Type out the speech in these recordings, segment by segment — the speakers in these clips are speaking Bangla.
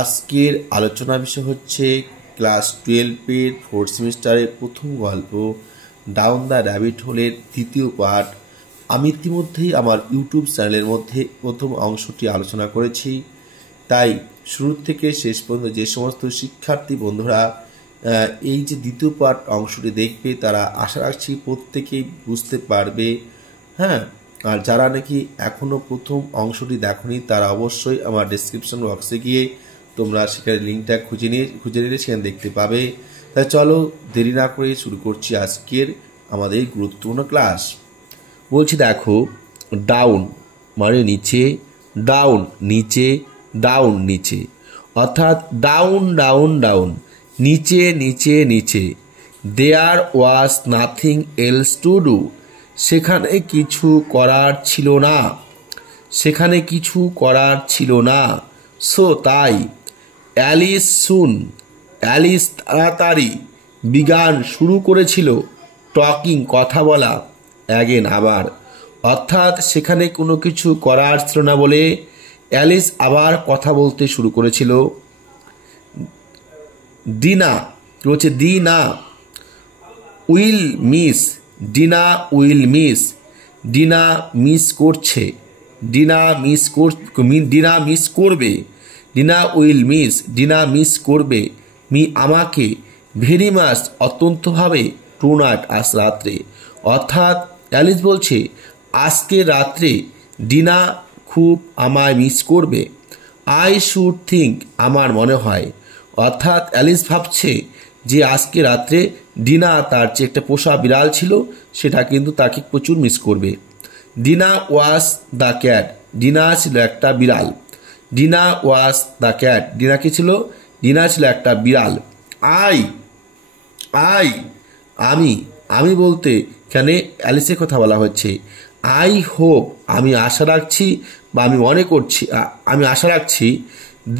আজকের আলোচনা বিষয় হচ্ছে ক্লাস 12-এর 4th সেমিস্টারের প্রথম গল্প ডাউন দ্য র্যাবিট হোলের দ্বিতীয় পার্ট। আমি ইতিমধ্যেই আমার ইউটিউব চ্যানেলের মধ্যে প্রথম অংশটি আলোচনা করেছি, তাই শুরু থেকে শেষ পর্যন্ত যে সমস্ত শিক্ষার্থী বন্ধুরা এই যে দ্বিতীয় পার্ট অংশটি দেখবে তারা আশা রাখছি প্রত্যেকেই বুঝতে পারবে। হ্যাঁ, আর যারা নাকি এখনও প্রথম অংশটি দেখনি তারা অবশ্যই আমার ডেসক্রিপশন বক্সে গিয়ে তোমরা সেখানে লিঙ্কটা খুঁজে নিলে সেখানে দেখতে পাবে। তাই চলো দেরি না করে শুরু করছি আজকের আমাদের গুরুত্বপূর্ণ ক্লাস। বলছি দেখো, ডাউন মানে নিচে, ডাউন নিচে, ডাউন নিচে, অর্থাৎ ডাউন ডাউন ডাউন, নিচে নিচে নিচে। There was nothing else to do, সেখানে কিছু করার ছিল না, সেখানে কিছু করার ছিল না। সো তাই, অ্যালিস সুন, অ্যালিস তাড়াতাড়ি, বিগান শুরু করেছিল, টকিং কথা বলা, অ্যাগেন আবার, অর্থাৎ সেখানে কোনো কিছু করার ছিল না বলে অ্যালিস আবার কথা বলতে শুরু করেছিল। ডিনা বলছে dinner will miss, dinner will miss, dinner miss করছে, ডিনা মিস করবে, dinner will miss, dinner miss করবে, মি আমাকে, ভেরি মাস অত্যন্তভাবে, টু নাইট আজ রাত্রে, অর্থাৎ অ্যালিস বলছে আজকে রাত্রে ডিনা খুব আমায় মিস করবে। আই শুড থিঙ্ক আমার মনে হয়, অর্থাৎ অ্যালিস ভাবছে যে আজকে রাত্রে ডিনা তার যে একটা পোষা বিড়াল ছিল সেটা কিন্তু তাকে প্রচুর মিস করবে। Dinner was the cat, dinner ছিল একটা বিড়াল, dinner was the cat, dinner কি ছিল? ডিনা ছিল একটা বিড়াল। আই আই আমি, আমি বলতে এখানে অ্যালিসের কথা বলা হচ্ছে। আই হোপ আমি আশা রাখছি বা আমি মনে করছি, আমি আশা রাখছি,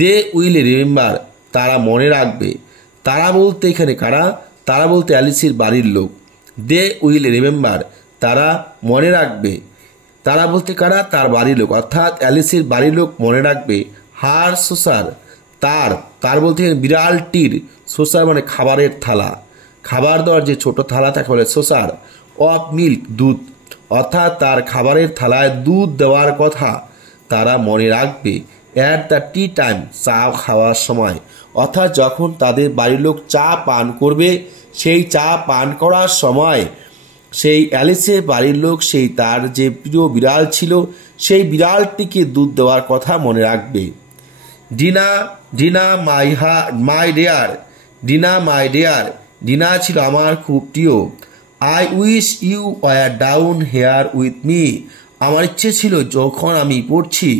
দে উইল রিমেম্বার তারা মনে রাখবে। তারা বলতে এখানে কারা? তারা বলতে অ্যালিসের বাড়ির লোক। দে উইল রিমেম্বার তারা মনে রাখবে, তারা বলতে কারা? তার বাড়ির লোক, অর্থাৎ অ্যালিসের বাড়ির লোক মনে রাখবে। হার সোসার তার, তার বলতে বিড়ালটির, সোসার মানে খাবারের থালা, খাবার দেওয়ার যে ছোট থালা তাকে বলে সোসার। অফ মিল্ক দুধ, অর্থাৎ তার খাবারের থালায় দুধ দেওয়ার কথা তারা মনে রাখবে। অ্যাট দ্য টি টাইম চা খাওয়ার সময়, অর্থাৎ যখন তাদের বাড়ির লোক চা পান করবে সেই চা পান করার সময় সেই অ্যালিসের বাড়ির লোক সেই তার যে প্রিয় বিড়াল ছিল সেই বিড়ালটিকে দুধ দেওয়ার কথা মনে রাখবে। Dinah, Dinah my dear, Dinah my dear, Dinah ছিল আমার খুব প্রিয়। I wish you were down here with me, আমার ইচ্ছে ছিল যখন আমি পড়ছি,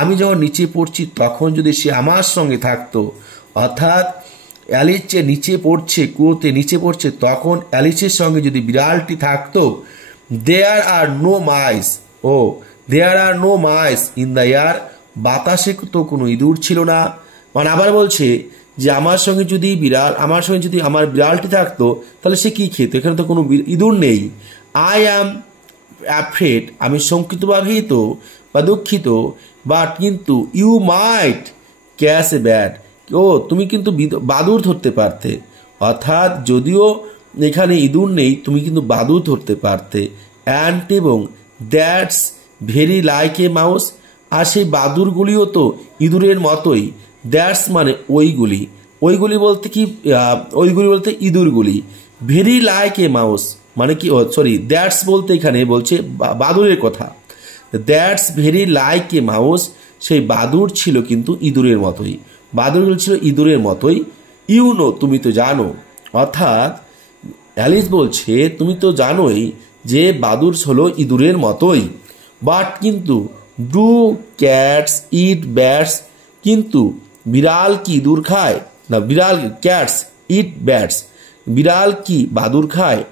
আমি যখন নিচে পড়ছি তখন যদি সে আমার সঙ্গে থাকতো, অর্থাৎ অ্যালিস যে নিচে পড়ছে, কুয়োতে নিচে পড়ছে, তখন অ্যালিসের সঙ্গে যদি বিড়ালটি থাকতো। দেয়ার আর নো মাইস, ও there are no mice in the air, বাতাসে তো কোনো ইঁদুর ছিল না। মানে আবার বলছে যে আমার সঙ্গে যদি আমার বিড়ালটি থাকতো তাহলে সে কি খেত, এখানে তো কোনো ইঁদুর নেই। আই অ্যাম অ্যাফ্রেড, আমি শঙ্কিত বা ভীত বা দুঃখিত, বাট কিন্তু you might catch a bat, ও তুমি কিন্তু বাদুড় ধরতে পারতে, অর্থাৎ যদিও এখানে ইঁদুর নেই তুমি কিন্তু বাদুড় ধরতে পারতে। অ্যান্ট এবং that's very like a mouse, আর সেই বাদুড়গুলিও তো ইঁদুরের মতোই। দ্যাটস মানে ওইগুলি, ওইগুলি বলতে কি, ওইগুলি বলতে ইঁদুরগুলি। ভেরি লাইক এ মাউস মানে কি, দ্যাটস বলতে এখানে বলছে বাদুড়ের কথা। That's very like a mouse, সেই বাদুড় ছিল কিন্তু ইঁদুরের মতোই, বাদুড়গুলো ছিল ইঁদুরের মতোই। ইউ নো তুমি তো জানো, অর্থাৎ অ্যালিস বলছে তুমি তো জানোই যে বাদুড় হলো ইঁদুরের মতোই। বাট কিন্তু ডু ক্যাটস ইট ব্যাটস, কিন্তু বিড়াল কি ইঁদুর খায় না, বিড়াল ক্যাটস ইট ব্যাটস, বিড়াল কি বাদুড় খায়?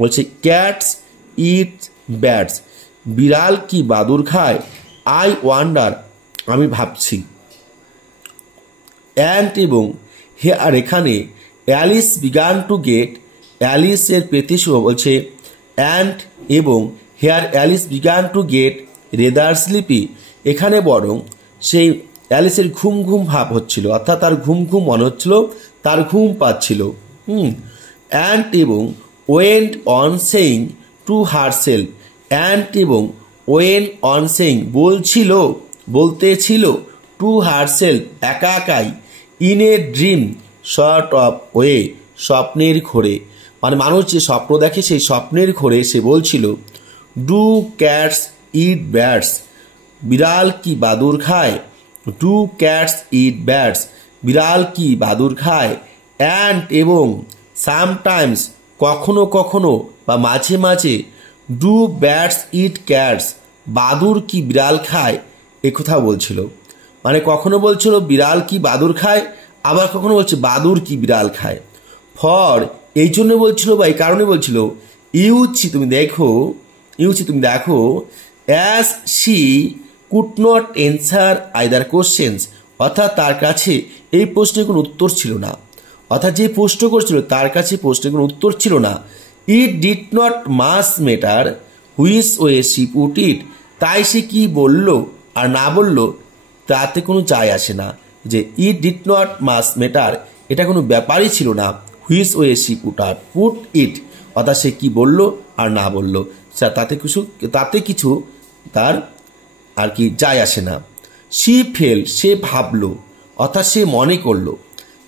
বলছে ক্যাটস ইট ব্যাটস, বিড়াল কি বাদুড় খায়? আই ওয়ান্ডার আমি ভাবছি। অ্যান্ট এবং হেয়ার এখানে অ্যালিস বিগান টু গেট, অ্যালিসের পেতে শুরু, বলছে অ্যান্ট এবং here Alice began to get rather sleepy, এখানে বরং সেই অ্যালিসের ঘুম ঘুম ভাব হচ্ছিল, অর্থাৎ তার ঘুম ঘুম মনে হচ্ছিল, তার ঘুম পাচ্ছিল। অ্যান্ড এবং went on saying two herself, and এবং ওয়েন অন সেইং বলতেছিল, টু হারসেলফ একা একাই, in a dream short of way স্বপ্নের ঘোরে, মানে মানুষ যে স্বপ্ন দেখে সেই স্বপ্নের ঘোরে সে বলছিল, ডু ক্যাটস ইট ব্যাটস, বিড়াল কি বাদুর খায়, ডু ক্যাটস ইট ব্যাটস, বিড়াল কি বাদুর খায়, অ্যান্ড এবং সামটাইমস কখনো কখনো বা মাঝে মাঝে, ডু ব্যাটস ইট ক্যাটস, বাদুর কি বিড়াল খায়, একথা বলছিল। মানে কখনো বলছিল বিড়াল কি বাদুর খায়, আবার কখনো বলছে বাদুর কি বিড়াল খায়। ফর এই জন্য বলছিল বা এই কারণে বলছিল, তুমি দেখো as she could not answer either questions, অর্থাৎ তার কাছে এই প্রশ্নের কোনো উত্তর ছিল না, অর্থাৎ যে প্রশ্ন করছিল তার কাছে প্রশ্নের কোনো উত্তর ছিল না। It did not much matter which way she put it, তাই সে কি বলল আর না বলল তাতে কোনো যায় আসে না। যে it did not much matter, এটা কোনো ব্যাপারই ছিল না, which way she put it, অর্থাৎ সে কি বলল আর না বলল তাতে কিছু তার আর কি যায় আসে না। শি ফেল, সে ভাবলো, অর্থাৎ সে মনে করলো,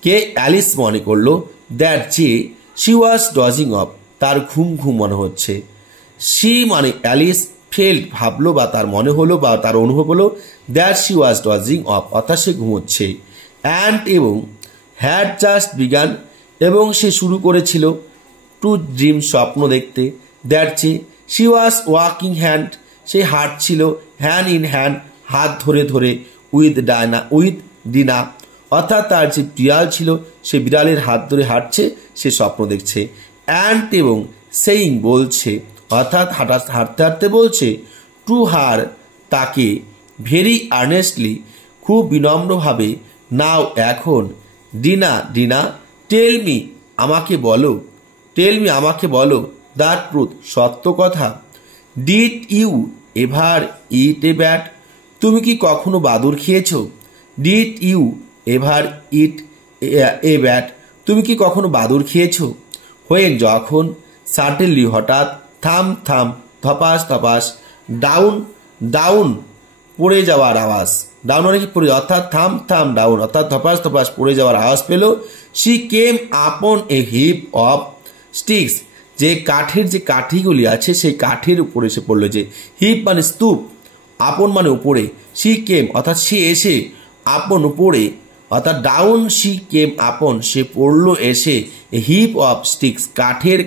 কে অ্যালিস মনে করলো, দ্যাট যে শি ওয়াজ ডজিং অফ, তার ঘুম ঘুম মনে হচ্ছে। শি মানে অ্যালিস, ফেল ভাবলো বা তার মনে হলো বা তার অনুভব হলো, that she was dodging of, অর্থাৎ সে ঘুমোচ্ছে। অ্যান্ড এবং হ্যাড জাস্ট বিগান, এবং সে শুরু করেছিল, টু ড্রিম স্বপ্ন দেখতে, দ্যাট যে শি ওয়াজ ওয়াকিং হ্যান্ড, সে হাঁটছিল, হ্যান্ড ইন হ্যান্ড হাত ধরে ধরে, উইথ ডিনা, অর্থাৎ তার যে বিড়াল ছিল সে বিড়ালের হাত ধরে হাঁটছে, সে স্বপ্ন দেখছে। অ্যান্ড এবং সেইং বলছে, অর্থাৎ হাঁটতে হাঁটতে বলছে, টু হার তাকে, ভেরি আর্নেস্টলি খুব বিনম্রভাবে, নাও এখন, ডিনা টেল মি আমাকে বলো, দ্য ট্রুথ সত্য কথা, did you ever eat a bat, তুমি কি কখনো বাদুর খেয়েছো, did you ever eat a bat, তুমি কি কখনো বাদুর খেয়েছো, হোয়েন যখন, সার্টেনলি হঠাৎ, থাম ধপাস ধপাস, ডাউন পড়ে যাওয়ার আওয়াজ, ডাউন মানে কি পড়ে, অর্থাৎ থাম ডাউন, অর্থাৎ ধপাস ধপাস পড়ে যাওয়ার আওয়াজ পেল। শি কেম আপন এ হিপ অফ স্টিক্স, যে কাঠের যে কাঠিগুলি আছে সেই কাঠের উপরে এসে পড়লো, যে হিপ মানে স্তূপ, আপন মানে উপরে, শি কেম অর্থাৎ সে এসে, আপন উপরে, অর্থাৎ ডাউন শি কেম আপন সে পড়লো এসে, হিপ অফ স্টিক্স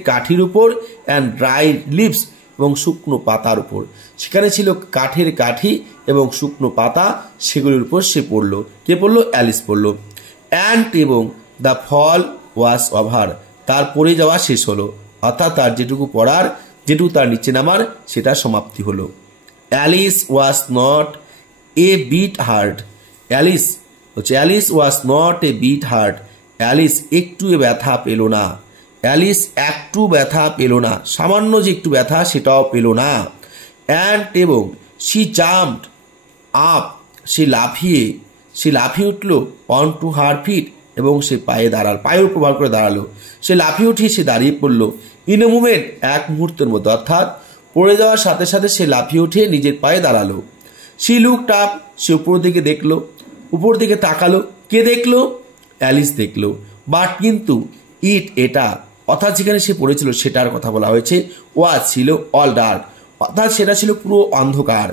কাঠির উপর, অ্যান্ড ড্রাই লিভস এবং শুকনো পাতার উপর, সেখানে ছিল কাঠের কাঠি এবং শুকনো পাতা, সেগুলির উপর সে পড়লো। কে পড়লো? অ্যালিস পড়লো। অ্যান্ড এবং দ্য ফল ওয়াজ ওভার, তার পড়ে যাওয়া শেষ হলো, অর্থাৎ তার যেটুকু তার নিচে নামার সেটা সমাপ্তি হলো। Alice was not a bit hurt, Alice was not a bit hurt, Alice একটু ব্যথা পেল না, অ্যালিস একটু ব্যথা পেল না, সামান্য যে একটু ব্যথা সেটাও পেল না। অ্যান্ড এবং শি জাম্পড আপ, সে লাফিয়ে উঠল, অন টু হার ফিট, এবং সে পায়ের উপর ভার করে দাঁড়ালো, সে লাফিয়ে উঠে সে দাঁড়িয়ে পড়লো, ইন এ মুভমেন্ট এক মুহূর্তের মধ্যে, অর্থাৎ পড়ে যাওয়ার সাথে সাথে সে লাফিয়ে উঠে নিজের পায়ে দাঁড়ালো। শি লুকড আপ, সে উপর দিকে তাকালো, কে দেখলো? অ্যালিস দেখলো। বাট কিন্তু এটা, অর্থাৎ যেখানে সে পড়েছিল সেটার কথা বলা হয়েছে, ওয়াজ ছিল অল ডার্ক, অর্থাৎ সেটা ছিল পুরো অন্ধকার,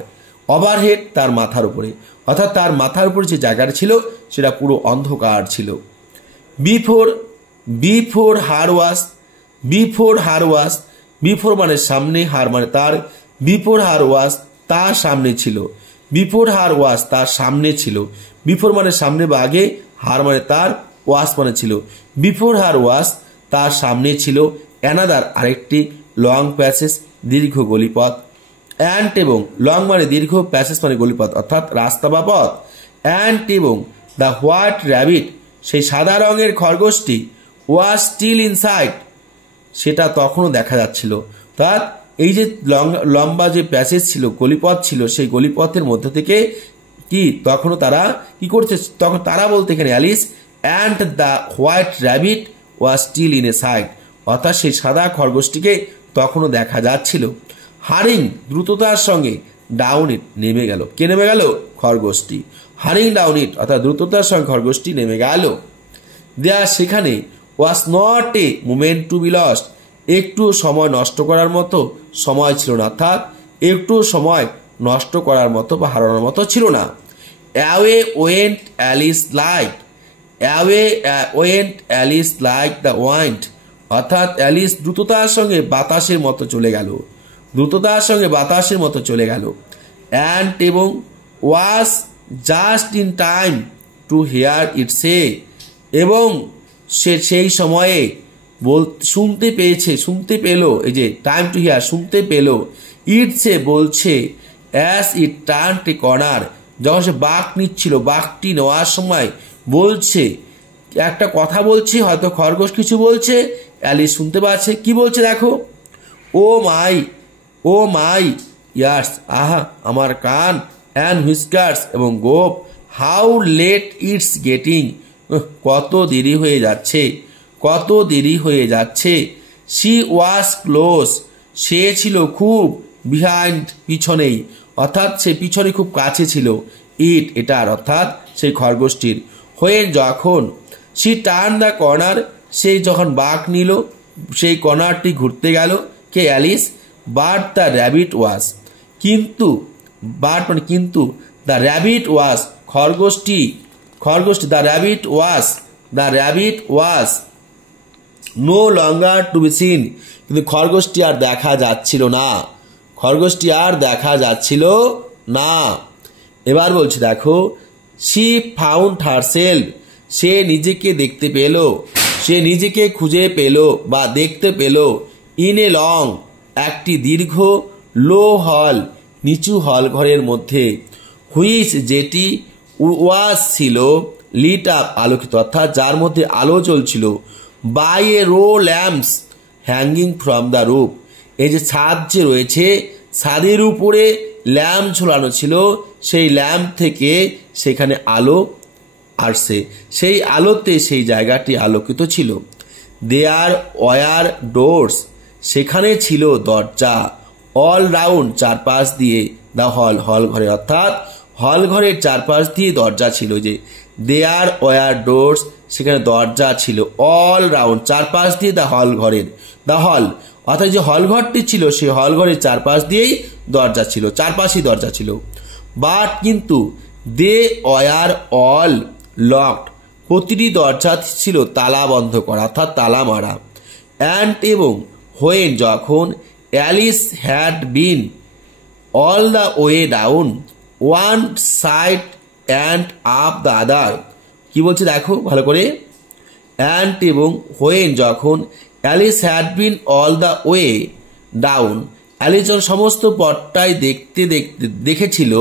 ওভারহেড তার মাথার উপরে, অর্থাৎ তার মাথার উপরে যে জায়গাটা ছিল সেটা পুরো অন্ধকার ছিল। বিফোর হার ওয়াজ, বিফোর মানে সামনে, হার মানে তার, বিফোর হার ওয়াজ তার সামনে ছিল, বিফোর মানে সামনে বা আগে, হার মানে তার, ওয়াজ মানে ছিল, বিফোর হার ওয়াজ তার সামনে ছিল, অ্যানাদার আরেকটি, লং প্যাসেজ দীর্ঘ গলিপথ, অ্যান্ড এবং লং মানে দীর্ঘ, প্যাসেজ মানে গলিপথ অর্থাৎ রাস্তা বা পথ, অ্যান্ড এবং দ্য হোয়াইট র্যাবিট, সেই সাদা রঙের খরগোশটি, ওয়াজ স্টিল ইনসাইড, সেটা তখনও দেখা যাচ্ছিল। অর্থাৎ এই যে লম্বা যে প্যাসেজ ছিল, গলিপথ ছিল, সেই গলিপথের মধ্য থেকে কি তখনও তারা কি করছে, তখন তারা বলতে এখানে Alice and the white rabbit was still in a sight, অর্থাৎ সেই সাদা খরগোশটিকে তখনও দেখা যাচ্ছিল। হারিং দ্রুততার সঙ্গে ডাউন ইট নেমে গেল। কে নেমে গেল? খরগোশটি। হারিং ডাউন ইট অর্থাৎ দ্রুততার সঙ্গে খরগোশটি নেমে গেল। দেয়ার সেখানে was not a moment to be lost, একটু সময় নষ্ট করার মতো সময় ছিল না, অর্থাৎ একটু সময় নষ্ট করার মতো বা হারানোর মতো ছিল না। Away went Alice like, away went Alice like the wind, অর্থাৎ অ্যালিস দ্রুততার সঙ্গে বাতাসের মতো চলে গেল, দ্রুততার সঙ্গে বাতাসের মতো চলে গেল। অ্যান্ড এবং was just in time to hear it সে, এবং সে সেই সময়ে শুনতে পেল, এই যে টাইম টু হিয়ার শুনতে পেল, ইট সে বলছে, as it turn A corner, যখন সে বাঁক নিচ্ছিল, বাঁকটি নেওয়ার সময় বলছে, একটা কথা বলছে, হয়তো খরগোশ কিছু বলছে, অ্যালিস শুনতে পাচ্ছে। কি বলছে দেখো, ও মাই ইয়ার্স, আহা আমার কান, অ্যান্ড হুইস্কার্স এবং গোপ, হাউ লেট ইটস গেটিং, কত দেরি হয়ে যাচ্ছে, কত দেরি হয়ে যাচ্ছে। শি ওয়াজ ক্লোজ, সে ছিল খুব, বিহাইন্ড পিছনেই, অর্থাৎ সে পিছনে খুব কাছে ছিল, ইট এটার অর্থাৎ সেই খরগোশটির। হোয়েন যখন, শি টার্ন দ্য কর্নার, সেই যখন বাঁক নিল, সেই কর্নারটি ঘুরতে গেল, কে Alice, but the rabbit was, কিন্তু বাট মানে কিন্তু, দ্য র্যাবিট ওয়াজ খরগোশটি, the rabbit was no longer to be seen, কিন্তু খরগোশটি আর দেখা যাচ্ছিল না, খরগোশটি আর দেখা যাচ্ছিল না। এবার বলছি দেখো, শি ফাউন্ড হারসেলফ, সে নিজেকে দেখতে পেল, সে নিজেকে খুঁজে পেল বা দেখতে পেল, ইন এ লং, একটি দীর্ঘ, লো হল, নিচু হল ঘরের মধ্যে, হুইচ যেটি, ওয়াজ ছিল, লিট আপ আলোকিত, অর্থাৎ যার মধ্যে আলো জ্বলছিল, by a row lamps hanging from the roof, এই যে ছাদ যে রয়েছে, ছাদের উপরে ল্যাম্প ঝোলানো ছিল, সেই ল্যাম্প থেকে সেখানে আলো আসছে, সেই আলোতে সেই জায়গাটি আলোকিত ছিল। দেয়ার ওয়ার ডোরস, সেখানে ছিল দরজা, অল রাউন্ড চারপাশ দিয়ে, দ্য হল ঘরে, অর্থাৎ হল ঘরের চারপাশ দিয়ে দরজা ছিল, যে দেয়ার ওয়ার ডোরস, সেখানে দরজা ছিল, অল রাউন্ড চারপাশ দিয়ে, দ্য হল অর্থাৎ যে হল ঘরটি ছিল, সেই হল ঘরের চারপাশ দিয়েই দরজা ছিল, চারপাশেই দরজা ছিল। বাট কিন্তু, দে ওয়ার অল লকড, প্রতিটি দরজা ছিল তালা বন্ধ করা, অর্থাৎ তালা মারা। অ্যান্ড এবং হোয়েন যখন, Alice had been all the way down one side and up the other, কি বলছে দেখো ভালো করে, অ্যান্ড এবং হোয়েন যখন, Alice had been all the way down, Alice যখন সমস্ত পথটাই দেখেছিল,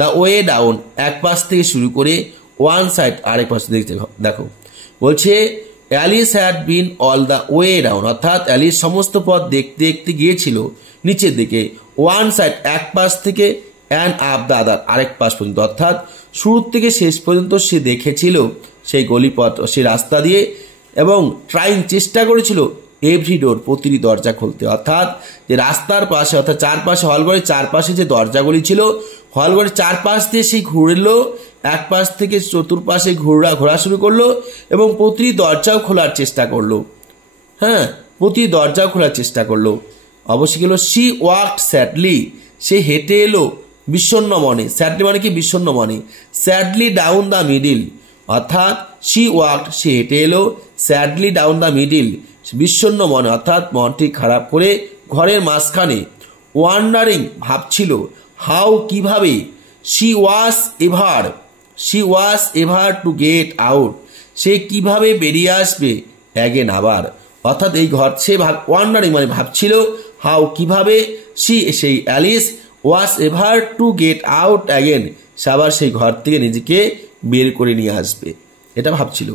দ্য ওয়ে ডাউন এক পাশ থেকে শুরু করে, ওয়ান সাইড আরেক পাশ দেখতে, দেখো বলছে Alice had been all the way down, অর্থাৎ অ্যালিস সমস্ত পথ দেখতে গিয়েছিল নিচের দিকে, ওয়ান সাইড এক পাশ থেকে, অ্যান্ড আপ দ্য আদার আরেক পাশ পর্যন্ত, অর্থাৎ শুরু থেকে শেষ পর্যন্ত সে দেখেছিল সেই গলিপথ, সেই রাস্তা দিয়ে, এবং ট্রাইং চেষ্টা করেছিল, এভরি ডোর প্রতিটি দরজা খুলতে, অর্থাৎ যে রাস্তার পাশে, অর্থাৎ চারপাশে হলঘরের চারপাশে যে দরজাগুলি ছিল, হলঘরের চারপাশ দিয়ে সেই ঘুরলো, এক পাশ থেকে চতুর্পাশে ঘোরা শুরু করলো, এবং প্রতিটি দরজাও খোলার চেষ্টা করলো, হ্যাঁ প্রতিটি দরজাও খোলার চেষ্টা করলো। অবশ্যই গেল, শি ওয়াকড স্যাডলি, সে হেঁটে এলো বিষণ্ণ মনে, স্যাডলি মানে কি বিষণ্ণ মনে, স্যাডলি ডাউন দ্য মিডিল, অর্থাৎ শি ওয়াকড সে হেঁটে এলো, স্যাডলি ডাউন দ্য মিডিল বিষণ্ণ মনে, অর্থাৎ মনটি খারাপ করে ঘরের মাঝখানে, ওয়ান্ডারিং ভাবছিল, হাউ কিভাবে, she was ever to get out, সে কিভাবে বেরিয়ে আসবে, অ্যাগেন আবার, অর্থাৎ এই ঘর সে ওয়ান্ডারিং মানে ভাবছিল, হাউ কিভাবে, সেই Alice was ever to get out again, সে আবার সেই ঘর থেকে নিজেকে বের করে নিয়ে আসবে, এটা ভাবছিল।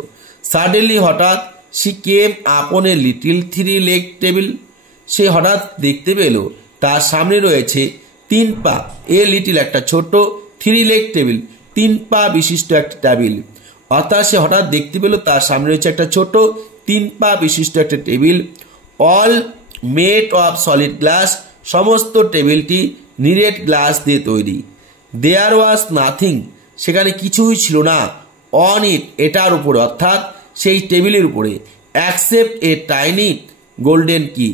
সাডেনলি হঠাৎ, শি কেম আপন এ লিটিল 3 লেগ টেবিল, সে হঠাৎ দেখতে পেল তার সামনে রয়েছে 3 পা, এ লিটিল একটা ছোট, 3 লেগ টেবিল 3 পা বিশিষ্ট একটা টেবিল। অর্থাৎ সে হঠাৎ দেখতে পেল তার সামনে রয়েছে একটা ছোট 3 পা বিশিষ্ট একটা table. All made of solid glass, সমস্ত টেবিলটি নিরেট গ্লাস দিয়ে তৈরি। দেয়ার ওয়াজ নাথিং, সেখানে কিছুই ছিল না। অন ইট, এটার উপরে অর্থাৎ সেই টেবিলের উপরে, অ্যাকসেপ্ট এ টাইনি গোল্ডেন কি,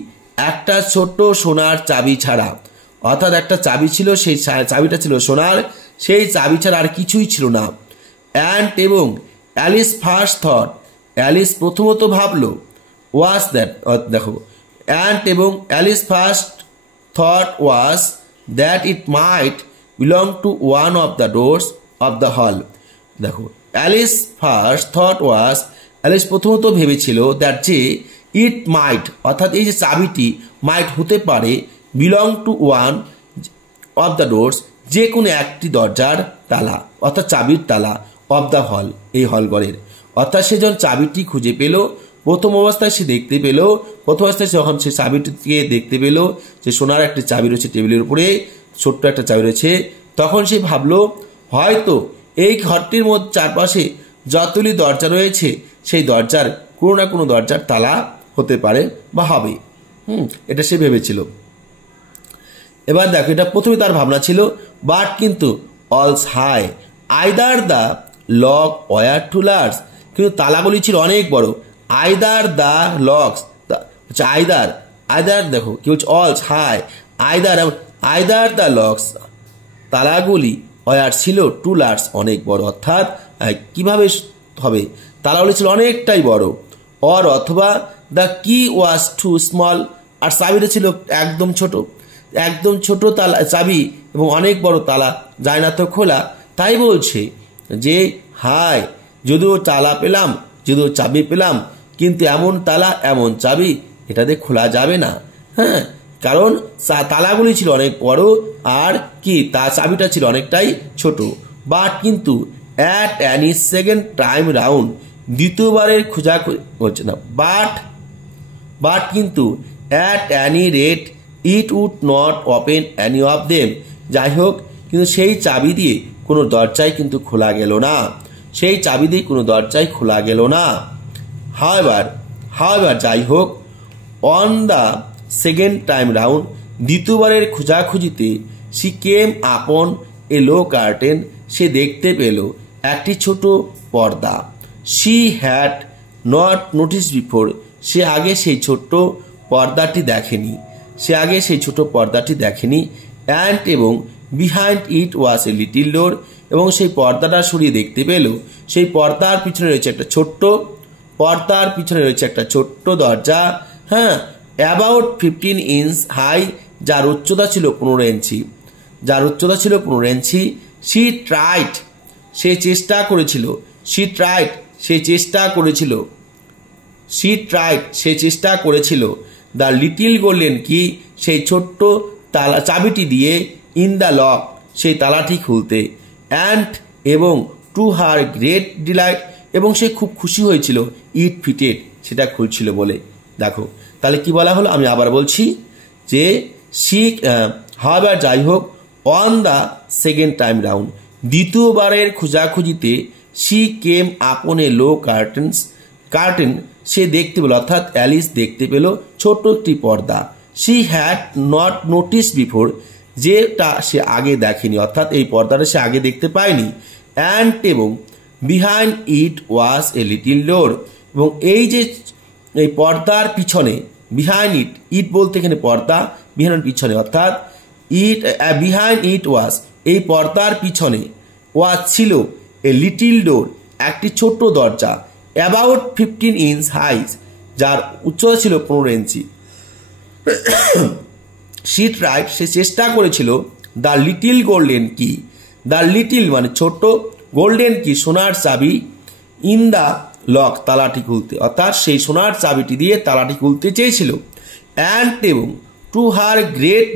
একটা ছোট্ট সোনার চাবি ছাড়া। অর্থাৎ একটা চাবি ছিল, সেই চাবিটা ছিল সোনার, সেই চাবি ছাড়া আর কিছুই ছিল না। অ্যান্ড এবং অ্যালিস ফার্স্ট থট, অ্যালিস প্রথমত ভাবলো, ওয়াজ দ্যাট, দেখো অ্যান্ড এবং Alice first thought was that it might belong to one of the doors of the hall. দেখো Alice first thought was, Alice প্রথমত ভেবেছিল দ্যাট যে ইট মাইট, অর্থাৎ এই যে চাবিটি মাইট হতে পারে, belong to one of the doors, যে কোনো একটি দরজার তালা, অর্থাৎ চাবির তালা, অফ দ্য হল, এই হলঘরের। অর্থাৎ সে যখন চাবিটি খুঁজে পেল, প্রথম অবস্থায় সে দেখতে পেল, প্রথম অবস্থায় যখন সে চাবিটিকে দেখতে পেল যে সোনার একটা চাবি রয়েছে টেবিলের উপরে, ছোট্ট একটা চাবি রয়েছে, তখন সে ভাবলো হয়তো এই ঘরটির মধ্যে চারপাশে যতগুলি দরজা রয়েছে সেই দরজার কোনো না কোনো দরজার তালা হতে পারে বা হবে। এটা সে ভেবেছিল। এবার দেখো, এটা প্রথমে তার ভাবনা ছিল, বাট কিন্তু অলস হাই, either the lock were too large, কিন্তু তালাগুলি ছিল অনেক বড়। আইদার দ্য লকস হচ্ছে আইদার, আইদার দেখো কি হচ্ছে অলস হাই, আইদার দ্য লকস, তালাগুলি ওয়ার ছিল টু লার্জ, অনেক বড়। অর্থাৎ কিভাবে হবে, তালাগুলি ছিল অনেকটাই বড়। অর অথবা দ্য কি ওয়াজ টু স্মল, আর চাবিটা ছিল একদম ছোট, একদম ছোট তালা চাবি এবং অনেক বড় তালা যায় না তো খোলা। তাই বলছে যে হাই, যদিও তালা পেলাম, যদিও চাবি পেলাম, কিন্তু এমন তালা এমন চাবি এটাতে খোলা যাবে না। হ্যাঁ, কারণ তালাগুলি ছিল অনেক বড় আর কি তা চাবিটা ছিল অনেকটাই ছোট। বাট কিন্তু at any second time round, দ্বিতীয়বারের খোঁজা হচ্ছে না। বাট কিন্তু at any rate it would not open any of them, যাই হোক কিন্তু সেই চাবি দিয়ে কোনো দরজাই কিন্তু খোলা গেল না, সেই চাবি দিয়ে কোনো দরজাই খোলা গেল না। হাওয়েভার যাই হোক, on the second time round, দ্বিতীয়বারের খোঁজাখুঁজিতে, সি কেম আপন এ লো কার্টেন, সে দেখতে পেল একটি ছোট পর্দা। She had not noticed before, সে আগে সেই ছোট্ট পর্দাটি দেখেনি। অ্যান্ড এবং behind it was a little ডোর, এবং সেই পর্দাটা সরিয়ে দেখতে পেল সেই পর্দার পিছনে রয়েছে একটা ছোট্ট দরজা। হ্যাঁ, অ্যাবাউট 15 ইঞ্চ হাই, যার উচ্চতা ছিল 15 ইঞ্চি। সে চেষ্টা করেছিল দ্য লিটিল গোল্ডেন কি, সেই ছোট্ট তালা চাবিটি দিয়ে, ইন দ্য লক, সেই তালাটি খুলতে। অ্যান্ড এবং টু হার গ্রেট ডিলাইট, এবং সে খুব খুশি হয়েছিল, ইট ফিটেড, সেটা খুলছিল বলে। দেখো তাহলে কি বলা হলো, আমি আবার বলছি যে হাওয়েভার যাই হোক, on the second time round, দ্বিতীয়বারের খোঁজাখুঁজিতে, শি কেম আপন এ লো কার্টেন, সে দেখতে পেল, অর্থাৎ অ্যালিস দেখতে পেল ছোট্ট একটি পর্দা। She had not noticed before, যেটা সে আগে দেখেনি, অর্থাৎ এই পর্দাটা সে আগে দেখতে পায়নি। অ্যান্ড এবং behind it was a little ডোর, এবং এই যে এই পর্দার পিছনে, বিহাইন্ড ইট বলতে এখানে পর্দা, বিহাইন্ড পিছনে, অর্থাৎ বিহাইন্ড ইট ওয়াজ, এই পর্দার পিছনে, ওয়াজ ছিল এ লিটিল ডোর, একটি ছোট্ট দরজা। অ্যাবাউট 15 ইঞ্চ হাই, যার উচ্চতা ছিল 15 ইঞ্চি। সে চেষ্টা করেছিল দ্য লিটিল গোল্ডেন কি, দ্য লিটিল মানে ছোট্ট, গোল্ডেন কি সোনার চাবি, ইন দ্য লক তালাটি খুলতে, অর্থাৎ সেই সোনার চাবিটি দিয়ে তালাটি খুলতে চেয়েছিল। অ্যান্ড এবং টু হার গ্রেট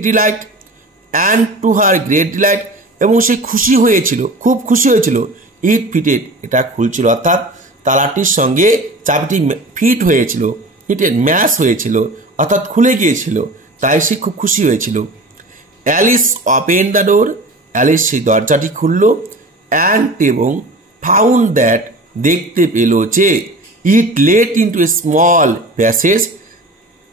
ডিলাইট, এবং সে খুব খুশি হয়েছিল, ইট ফিটেড, এটা খুলছিল, অর্থাৎ তালাটির সঙ্গে চাবিটি ফিট হয়েছিল, ম্যাচ হয়েছিল, অর্থাৎ খুলে গিয়েছিল, তাই সে খুব খুশি হয়েছিল। Alice open the door, Alice সেই দরজাটি খুলল। অ্যান্ড এবং ফাউন্ড দ্যাট দেখতে পেল যে ইট late into a small passage,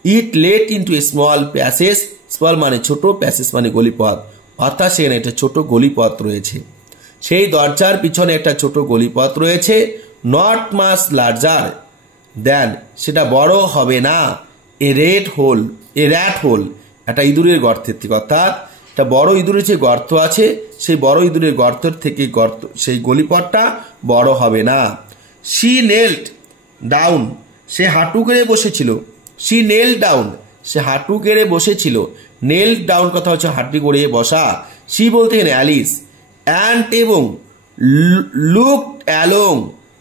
it late into a small passage, small মানে ছোট, প্যাসেজ মানে গলিপথ, অর্থাৎ সেখানে একটা ছোট গলিপথ রয়েছে। সেই দরজার পিছনে একটা ছোট গলিপথ রয়েছে। নট মাস লার্জার দেন, সেটা বড় হবে না, a red hole, a rat hole, একটা ইঁদুরের গর্তের থেকে, অর্থাৎ একটা বড় ইঁদুরের যে গর্ত আছে সেই বড় ইঁদুরের গর্তের থেকে গর্ত, সেই গলিপথটা বড় হবে না। শি নেল্ট ডাউন, সে হাঁটু গেড়ে বসেছিল। শি নেল ডাউন, সে হাঁটু গেড়ে বসেছিল। নেল ডাউন কথা হচ্ছে হাঁটু গড়ে বসা। শি বলতে এখানে অ্যালিস। অ্যান্ড এবং লুকড অ্যালং,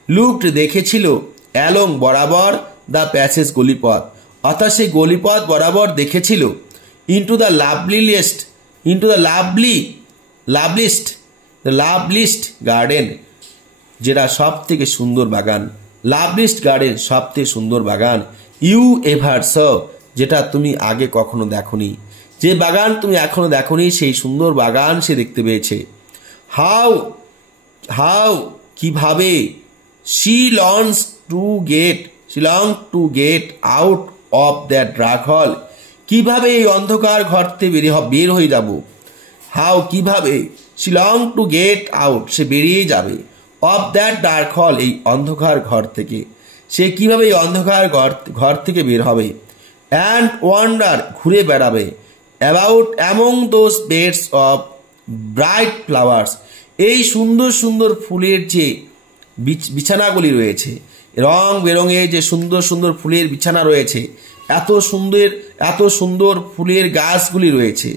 লুকড দেখেছিল, অ্যালং বরাবর, দ্য প্যাসেজ গলিপথ, অর্থাৎ সেই গলিপথ বরাবর দেখেছিল। Into the loveliest, into the loveliest garden, যেটা সব থেকে সুন্দর বাগান। লাভলিস্ট গার্ডেন, সব থেকে সুন্দর বাগান। ইউ এভার স, যেটা তুমি আগে কখনো দেখনি, যে বাগান তুমি এখনো দেখনি সেই সুন্দর বাগান সে দেখতে পেয়েছে। হাউ হাউ কিভাবে, she longs two get out of that dark হল, কিভাবে এই অন্ধকার ঘর থেকে বের হয়ে যাব। হাউ কিভাবে, she long to get out, সে বেরিয়ে যাবে, অফ দ্যাট ডার্ক হল, এই অন্ধকার ঘর থেকে, সে কিভাবে এই অন্ধকার ঘর থেকে বের হবে। অ্যান্ড ওয়ান্ডার, ঘুরে বেড়াবে, about among those beds of bright flowers, এই সুন্দর সুন্দর ফুলের যে বিছানাগুলি রয়েছে, রং বেরঙের যে সুন্দর সুন্দর ফুলের বিছানা রয়েছে, এত সুন্দর ফুলের গাছগুলি রয়েছে,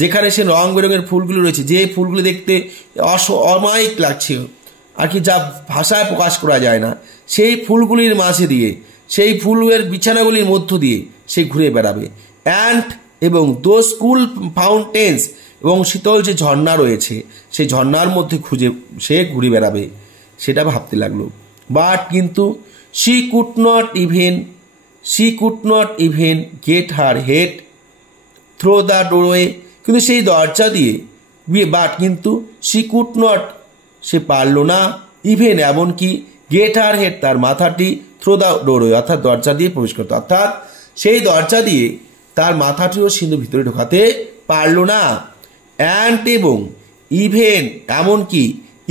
যেখানে সে রং বেরঙের ফুলগুলি রয়েছে, যে ফুলগুলি দেখতে অমায়িক লাগছে আর কি, যা ভাষায় প্রকাশ করা যায় না, সেই ফুলগুলির মাঝে দিয়ে, সেই ফুলের বিছানাগুলির মধ্য দিয়ে সে ঘুরে বেড়াবে। অ্যান্ড এবং দোজ কুল ফাউন্টেন্স, এবং শীতল যে ঝর্ণা রয়েছে সেই ঝর্ণার মধ্যে সে ঘুরে বেড়াবে, সেটা ভাবতে লাগলো। বাট কিন্তু she could not even get her head through the doorway, কিন্তু সেই দরজা দিয়ে, বাট কিন্তু শি কুড নট, সে পারল না, ইভেন এমনকি গেট হার হেড, তার মাথাটি থ্রো দ্য ডোরওয়ে, অর্থাৎ দরজা দিয়ে প্রবেশ করতে, অর্থাৎ সেই দরজা দিয়ে তার মাথাটিও সিন্ধু ভিতরে ঢোকাতে পারল না। অ্যান্ড এবং ইভেন এমনকি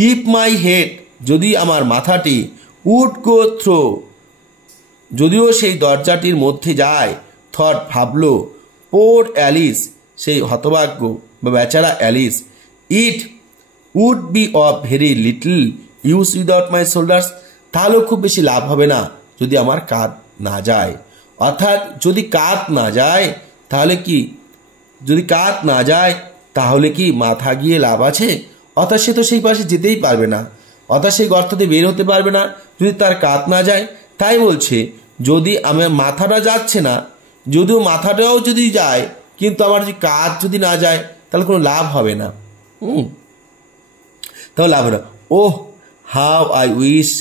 ইফ মাই হেড, যদি আমার মাথাটি উড গো থ্রো, যদিও সেই দরজাটির মধ্যে যায়, থট ভাবল, পোর অ্যালিস, সেই হতভাগ্য বা বেচারা Alice, it would be of very little use without my shoulders, তাহলেও খুব বেশি লাভ হবে না যদি আমার কাঁধ না যায়, অর্থাৎ যদি কাঁধ না যায় তাহলে কি, যদি কাঁধ না যায় তাহলে কি মাথা গিয়ে লাভ আছে, অর্থাৎ সে তো সেই পাশে যেতেই পারবে না, অর্থাৎ সেই গর্ততে বের হতে পারবে না যদি তার কাঁধ না যায়। তাই বলছে যদি আমার মাথাটা যাচ্ছে না, যদিও মাথাটাও যদি যায় কিন্তু আমার যদি কাঁধ যদি না যায় তাহলে কোনো লাভ হবে না। তাহলে লাভ হবে না। ওহ হাউ আই উইশ,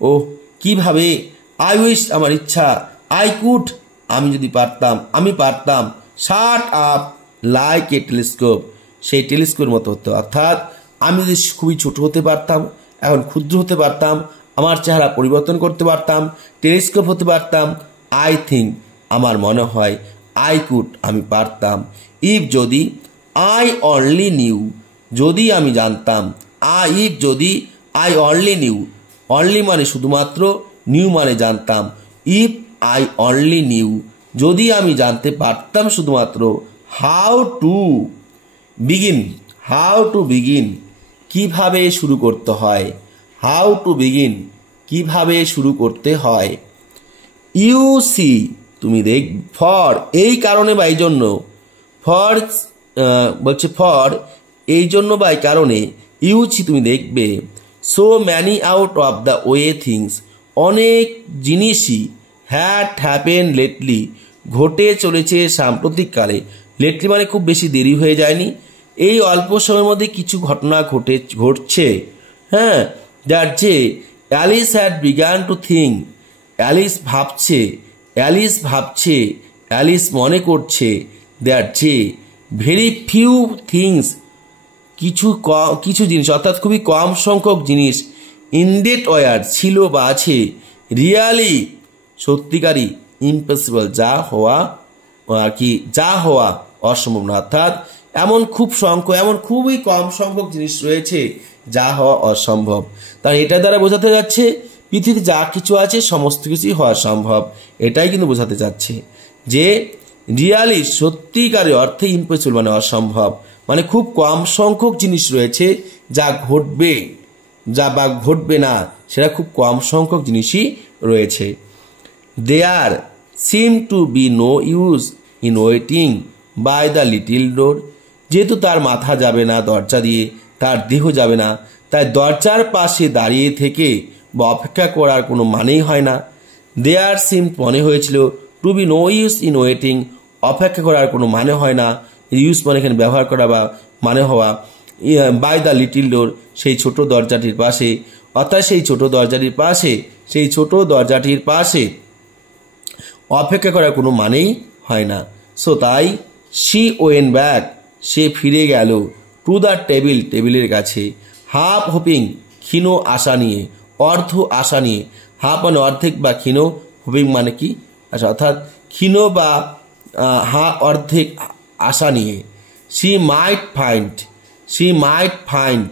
ওহ কিভাবে, আই উইশ আমার ইচ্ছা, আই কুড আমি যদি পারতাম, আমি পারতাম, shut up like a telescope, সেই টেলিস্কোপের মতো হতো, অর্থাৎ আমি যদি খুবই ছোট হতে পারতাম, এখন ক্ষুদ্র হতে পারতাম, আমার চেহারা পরিবর্তন করতে পারতাম, টেলিস্কোপ হতে পারতাম, আই থিঙ্ক আমার মনে হয়, আই কুড আমি পারতাম, ইফ যদি, আই অনলি নিউ যদি আমি জানতাম, ইফ যদি, আই অনলি নিউ, অনলি মানে শুধুমাত্র, নিউ মানে জানতাম, ইফ আই অনলি নিউ যদি আমি জানতে পারতাম শুধুমাত্র, হাউ টু বিগিন কিভাবে শুরু করতে হয়, হাউ টু বিগিন কিভাবে শুরু করতে হয়। ইউ সি তুমি দেখ, ফর এই কারণে বা এই জন্য, ফর বলছে ফর এই জন্য বা এই কারণে, ইউ সি তুমি দেখবে, so many out of the way things অনেক জিনিসই, হ্যাপেন লেটলি ঘটে চলেছে সাম্প্রতিককালে, লেটলি মানে খুব বেশি দেরি হয়ে যায়নি, এই অল্প সময়ের মধ্যে কিছু ঘটনা ঘটছে, হ্যাঁ, যার যে Alice had began to think, Alice ভাবছে, অ্যালিস মনে করছে, দ্যাট যে ভেরি ফিউ থিংস কিছু জিনিস অর্থাৎ খুবই কম সংখ্যক জিনিস ইনডেড ওয়ার ছিল বা আছে রিয়ালি সত্যিকারই ইম্পসিবল যা হওয়া অসম্ভব না। অর্থাৎ এমন খুবই কম সংখ্যক জিনিস রয়েছে যা হওয়া অসম্ভব। তাই এটা দ্বারা বোঝাতে যাচ্ছে পৃথিবীতে যা কিছু আছে সমস্ত কিছুই হওয়া সম্ভব। এটাই কিন্তু বোঝাতে যাচ্ছে যে রিয়ালি সত্যিকারের অর্থে ইম্পসিবল মানে অসম্ভব, মানে খুব কম সংখ্যক জিনিস রয়েছে যা ঘটবে না, সেটা খুব কম সংখ্যক জিনিসই রয়েছে। There seem to be no use in waiting by the little door. যেহেতু তার মাথা যাবে না দরজা দিয়ে, তার দেহ যাবে না, তাই দরজার পাশে দাঁড়িয়ে থেকে বা অপেক্ষা করার কোনো মানেই হয় না। দেয়ার সিম মনে হয়েছিল to be no use in waiting, অপেক্ষা করার কোনো মানে হয় না। ইউজ মানে এখানে ব্যবহার করা বা মানে হওয়া। বাই দ্য লিটিল ডোর সেই ছোট দরজাটির পাশে, অর্থাৎ সেই ছোট দরজাটির পাশে অপেক্ষা করার কোনো মানেই হয় না। সো তাই শি ওয়েন ব্যাক, সে ফিরে গেল টু দ্য টেবিলের কাছে, হাফ হোপিং ক্ষীণ আশা নিয়ে, অর্ধ আশা নিয়ে। হাফ মানে অর্ধেক বা ক্ষীণ, হোপিং মানে কি আশা, অর্থাৎ ক্ষীণ বা অর্ধেক আশা নিয়ে। শি মাইট ফাইন্ড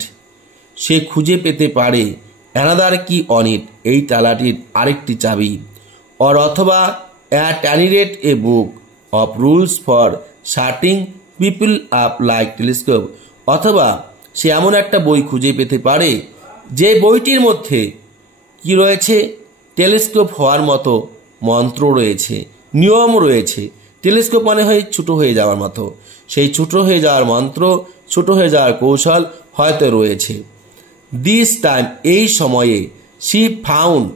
সে খুঁজে পেতে পারে অ্যানাদার কি অন ইট, এই তালাটির আরেকটি চাবি। অথবা at any rate A book of rules for shirting people up like telescope, অথবা সে এমন একটা বই খুঁজে পেতে পারে যে বইটির মধ্যে কি রয়েছে, টেলিস্কোপ হওয়ার মতো মন্ত্র রয়েছে, নিয়ম রয়েছে। টেলিস্কোপ মানে হয় ছোট হয়ে যাওয়ার মতো, সেই ছোট হয়ে যাওয়ার মন্ত্র, ছোট হয়ে যাওয়ার কৌশল হয়তো রয়েছে। দিস টাইম এই সময়ে she found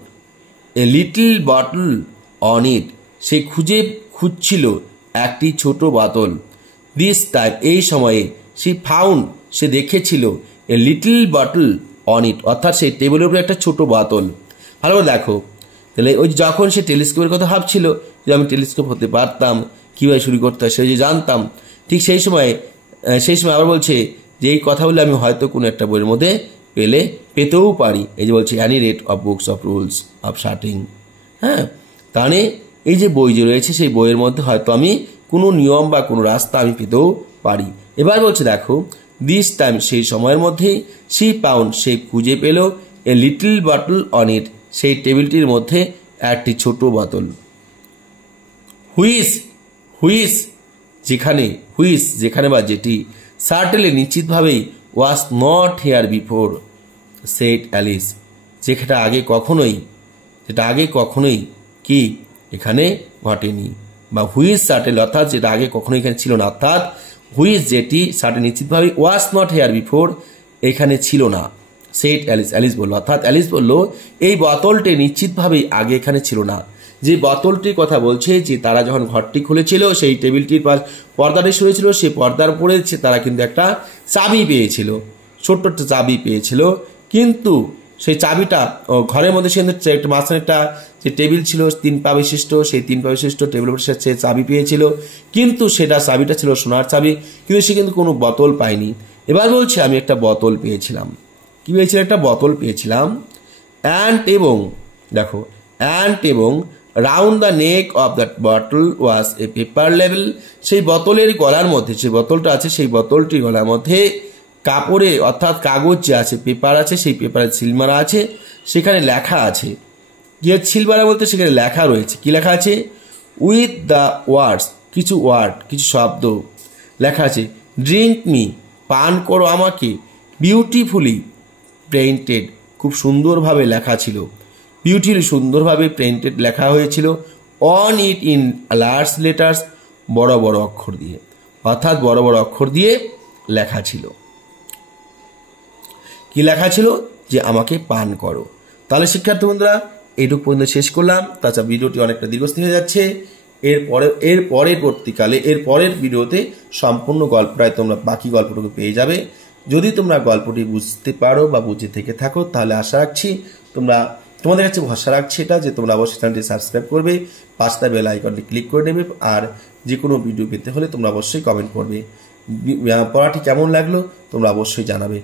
a little bottle on it, সে খুঁজছিল একটি ছোট বোতল। দিস টাইম এই সময়ে শি ফাউন্ড সে দেখেছিল এ লিটল বটল অন ইট, অর্থাৎ সেই টেবিলের উপরে একটা ছোট বোতল। ভালো করে দেখো, তাহলে ওই যখন সে টেলিস্কোপের কথা ভাবছিল যে আমি টেলিস্কোপ হতে পারতাম, কীভাবে শুরু করতে হয় সে যে জানতাম, ঠিক সেই সময় আবার বলছে যে এই কথাগুলো আমি হয়তো কোনো একটা বইয়ের মধ্যে পেতেও পারি। এই যে বলছে any rate of books of rules of shutting. হ্যাঁ, তাহলে এই যে বই যে রয়েছে সেই বইয়ের মধ্যে হয়তো আমি কোনো নিয়ম বা কোনো রাস্তা আমি পেতেও পারি। এবার বলছে দেখো, দিস টাইম সেই সময়ের মধ্যেই শি ফাউন্ড সে খুঁজে পেল এ লিটল বটল অন ইট, সেই টেবিলটির মধ্যে একটি ছোট বোতল। হুইস যেখানে বা যেটি, সার্টেনলি নিশ্চিতভাবেই was not here before said Alice, যেটা আগে কখনোই কি এখানে ঘটেনি। বা হুইস সার্টেল অর্থাৎ যেটা আগে কখনোই এখানে ছিল না, অর্থাৎ হুইস যেটি সার্টেন নিশ্চিতভাবে ওয়াজ নট হেয়ার বিফোর এখানে ছিল না। সেড অ্যালিস বলল, অর্থাৎ অ্যালিস বলল এই বোতলটি নিশ্চিতভাবেই আগে এখানে ছিল না। যে বোতলটির কথা বলছে যে তারা যখন ঘরটি খুলেছিল সেই টেবিলটির পাশ পর্দাটি সরেছিল, সেই পর্দার উপরে তারা কিন্তু একটা চাবি পেয়েছিল, ছোট্ট একটা চাবি পেয়েছিল। কিন্তু সেই চাবিটা ঘরের মধ্যে সে একটা মাঝখানে একটা যে টেবিল ছিল 3 পা বিশিষ্ট, সেই 3 পা বিশিষ্ট টেবিলের উপরে সে চাবি পেয়েছিল, কিন্তু চাবিটা ছিল সোনার চাবি, কিন্তু সে কিন্তু কোনো বোতল পায়নি। এবার বলছে আমি একটা বোতল পেয়েছিলাম। কি পেয়েছিলাম? একটা বোতল পেয়েছিলাম। অ্যান্ড এবং round the neck of that bottle was a paper label, সেই বোতলের গলার মধ্যে, যে বোতলটা আছে সেই বোতলটির গলার মধ্যে কাপড়ে অর্থাৎ কাগজ যে আছে, পেপার আছে, সেই পেপারে সিল মারা আছে, সেখানে লেখা আছে। কি সিল মারা বলতে সেখানে লেখা রয়েছে, কি লেখা আছে? উইথ দ্য ওয়ার্ডস, কিছু শব্দ লেখা আছে। ড্রিঙ্ক মি, পান করো আমাকে। বিউটিফুলি প্রিন্টেড, খুব সুন্দরভাবে লেখা ছিল। সুন্দরভাবে প্রিন্টেড লেখা হয়েছিল। On it in large letters, বড় বড় অক্ষর দিয়ে, অর্থাৎ বড় বড় অক্ষর দিয়ে লেখা ছিল। কি লেখা ছিল? যে আমাকে পান করো। তাহলে শিক্ষার্থী বন্ধুরা এইটুকু পর্যন্ত শেষ করলাম। তাছাড়া ভিডিওটি অনেকটা দীর্ঘস্থায়ী হয়ে যাচ্ছে। এর পরের ভিডিওতে সম্পূর্ণ গল্পটায় তোমরা বাকি গল্পটুকু পেয়ে যাবে। যদি তোমরা গল্পটি বুঝতে পারো বা বুঝে থেকে থাকো তাহলে আশা রাখছি তোমাদের কাছে ভরসা রাখছি এটা যে তোমরা অবশ্যই চ্যানেলটি সাবস্ক্রাইব করবে, পাশটা বেল আইকনটি ক্লিক করে নেবে, আর যে কোনো ভিডিও পেতে হলে তোমরা অবশ্যই কমেন্ট করবে। পড়াটি কেমন লাগলো তোমরা অবশ্যই জানাবে।